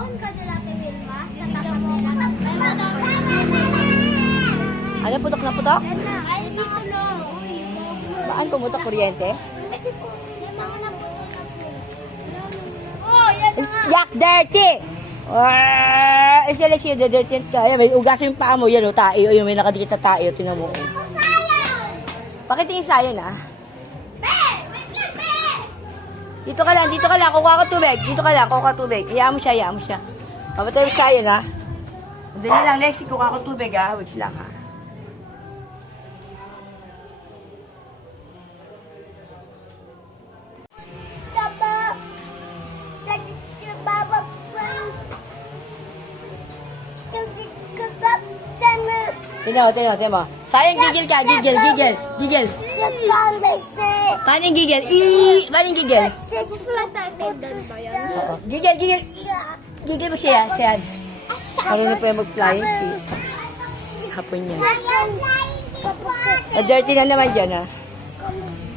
doon ka nila Wilma sa tapat nila. Ano, putok na putok? Ay, mga no. Baan pumutok kuryente? Oh, yan na nga. Yak dirty! Is ka siya, dirty ka. Ayan, may ugasin yung paa mo. Yan o, tayo. Yung may nakadikit na tayo. Tinan mo. Sayang! Pakitingin sa'yo na. Be! Wait lang, be! Dito ka lang, dito ka lang. Kukuha ka tubig. Dito ka lang, kukuha ka tubig. Hayaan mo siya, hayaan mo siya. Pamatay sa'yo na. Dali lang, Lexi. Kukuha ka tubig, ha. Wait lang, ha. Tinan mo. Sayang, gigil ka, gigil. Paano yung gigil? Paano yung gigil? Oo. Gigil. Gigil mo siya, siya. Marunong pa yung mag-flying fish. Hapon niya. Na-dirty na naman dyan, ha.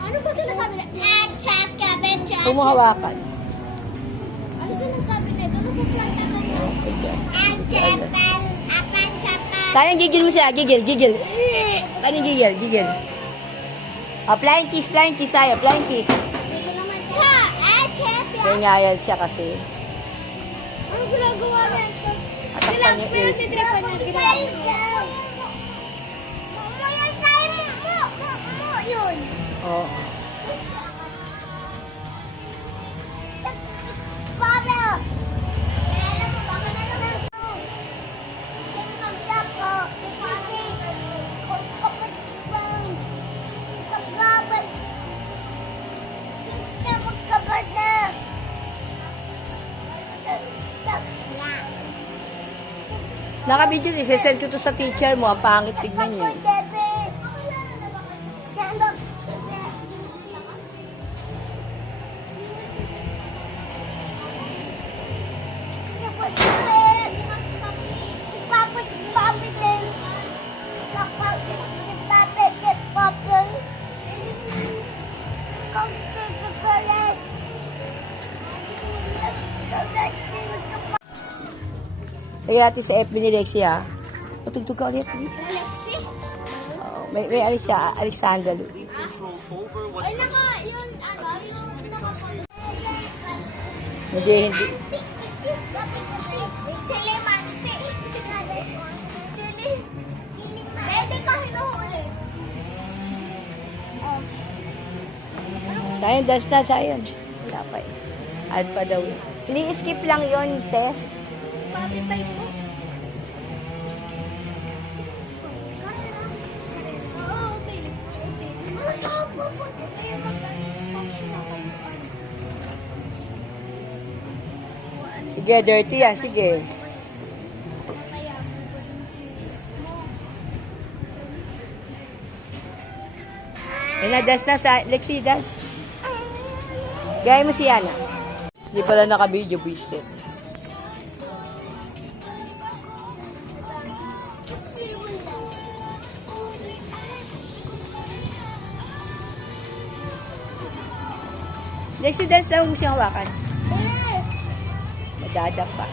Ano ba sinasabi na? Huwag mo hawakan. Ano sinasabi na ito? Ano po flight na Sayang, gigil mo siya. Gigil. Paano yung gigil? Oh, flying kiss sa'yo. Flying kiss. Dito naman siya. Kaya nga yan siya kasi. Ano ginagawa na ito? Atakpan niya is. Titripan niya ginagawa. Mo yan sa'yo mo yun. Oo. Paano? Alam mo, baka na naman ito. Sino magdako? Kasi, kapag bang, kapagabal, hindi ka magkabal na. Naka-video, isesend ko to sa teacher mo. Ang pangit tignan niya. Kaya natin sa FB ni Lexi, ha. Patugtog ka ulit. Oo, may alis siya, Alexander. Ay, naka, yun, Hindi. Chili mansi. Chili. Pwede ka hinuhuli. Sayang, dance na, sayang. Wala pa eh. Alpha daw. Ini-skip lang yon, sis. Mabibay ko. Sige, dirty yan. Sige. Ay na, dance na sa Lexi, dance. Gaya mo si Yana. Hindi pala naka-video, visit. Lexi, dance na, huwag mo siyang hawakan. Madadak pa.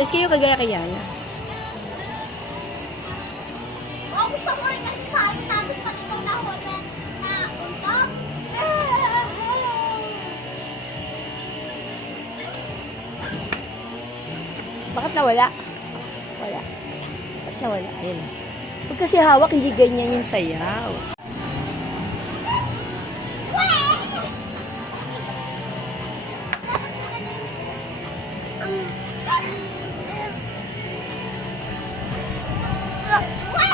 Dance kayo kagaya kay Yana. Gusto ko rin kasi sa akin, tapos pag ikaw nahuli na untok. Bakit nawala? Wala. Bakit nawala? Ayun. Pag kasi hawak, hindi ganyan yung sayaw. What?